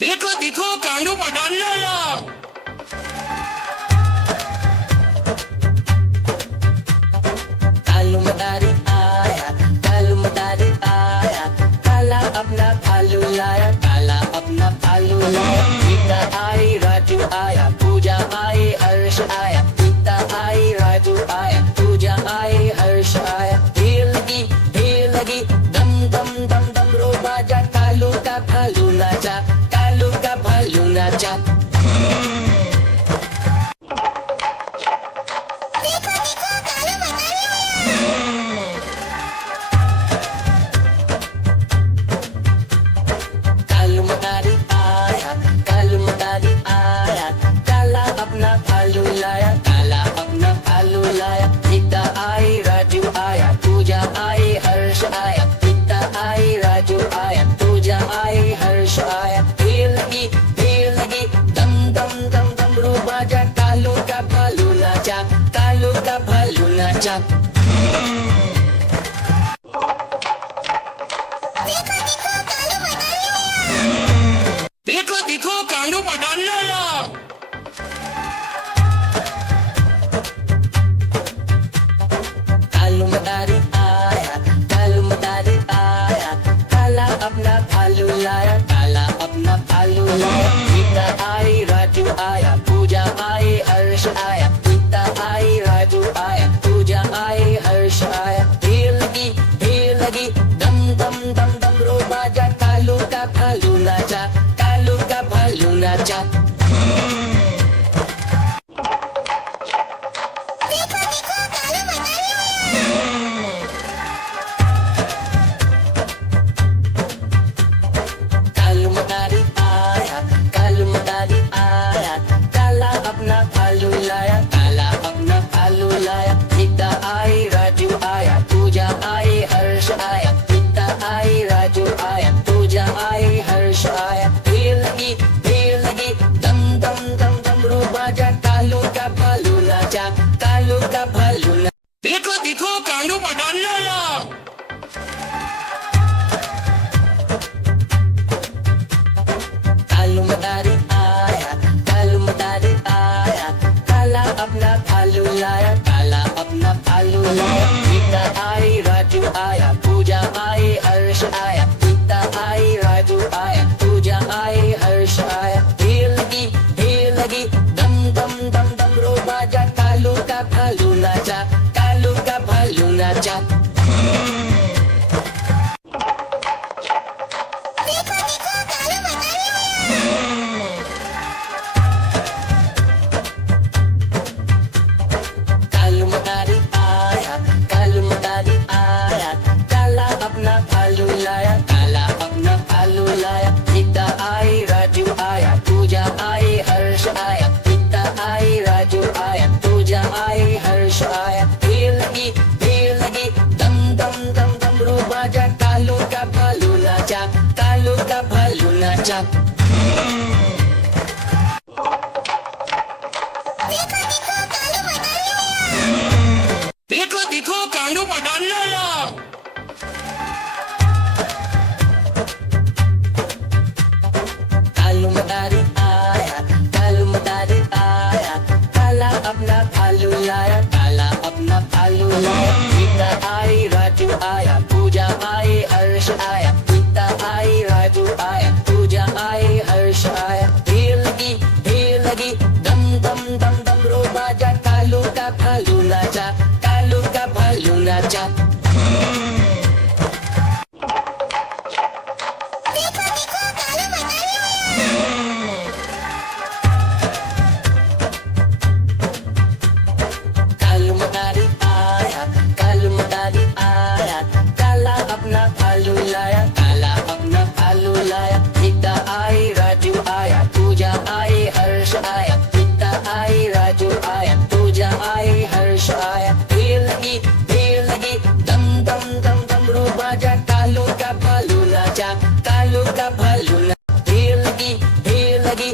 देखो देखो कांडू पठान लाला। कालू मदारी आया, कालू मदारी आया, काला अपना भालू लाया, काला अपना भालू लाया। गीता आई, राजू आया, पूजा आई, हर्ष आया। गीता आई, राजू आया, पूजा आई, हर्ष आया। भीड़ लगी, दम दम दम दम रो बाजा। कालू का भालू नाचा, कालू का भालू नाचा। कालू मदारी आया, कालू मदारी आया, काला अपना भालू लाया, काला अपना भालू लाया। गीता आई, राजू आया, पूजा आई, हर्ष आया। गीता आई, राजू आया, पूजा आई, हर्ष आया। भीड़ लगी, दम दम दम दम रो बाजा। कालू का भालू नाचा, कालू का भालू नाचा। देखो देखो कांडू पठान लाला। कालू मदारी आया, कालू मदारी आया, काला अपना भालू लाया, काला अपना भालू लाया। गीता आई, राजू आया, पूजा आई, हर्ष आया। गीता आई, राजू आया, पूजा आई, हर्ष आया। भीड़ लगी, दम दम दम दम रो बाजा। कालू का भालू नाचा, कालू का भालू नाचा। कालू मदारी आया, कालू मदारी आया, काला अपना भालू लाया, काला अपना भालू लाया। गीता आई, राजू आया, पूजा आई, हर्ष आया। गीता आई, राजू आया, पूजा आई, हर्ष आया। भीड़ लगी, दम दम दम दम रो बाजा। कालू का भालू नाचा, कालू का भालू नाचा। देखो देखो कांडू पठान लाला। कालू मदारी आया, कालू मदारी आया, काला अपना भालू लाया, काला अपना भालू लाया। गीता आई, राजू आया, पूजा आई, हर्ष आया। गीता आई, राजू आया, पूजा आई, हर्ष आया। भीड़ लगी, दम दम दम दम रो बाजा। कालू का भालू नाचा, कालू का भालू नाचा। कालू मदारी आया, कालू मदारी आया, काला अपना भालू लाया, काला अपना भालू लाया। गीता आई, राजू आया, पूजा आई, हर्ष आया। गीता आई, राजू आया, पूजा आई, हर्ष आया। भीड़ लगी, दम दम दम दम रो बाजा। कालू का भालू नाचा, कालू का भालू नाचा। देखो देखो कांडू पठान लाला। कालू मदारी आया, कालू मदारी आया, काला अपना भालू लाया, काला अपना भालू लाया। गीता आई, राजू आया, पूजा आई, हर्ष आया। गीता आई, राजू आया, पूजा आई, हर्ष आया। भीड़ लगी, दम दम दम दम रो बाजा। कालू का भालू नाचा, कालू का भालू नाचा। कालू मदारी आया, कालू मदारी आया, काला अपना भालू लाया, काला अपना भालू लाया। गीता आई, राजू आया, पूजा आई, हर्ष आया। गीता आई, राजू आया, पूजा आई, हर्ष आया। भीड़ लगी, दम दम दम दम रो बाजा। कालू का भालू नाचा, कालू का भालू नाचा। भीड़ लगी,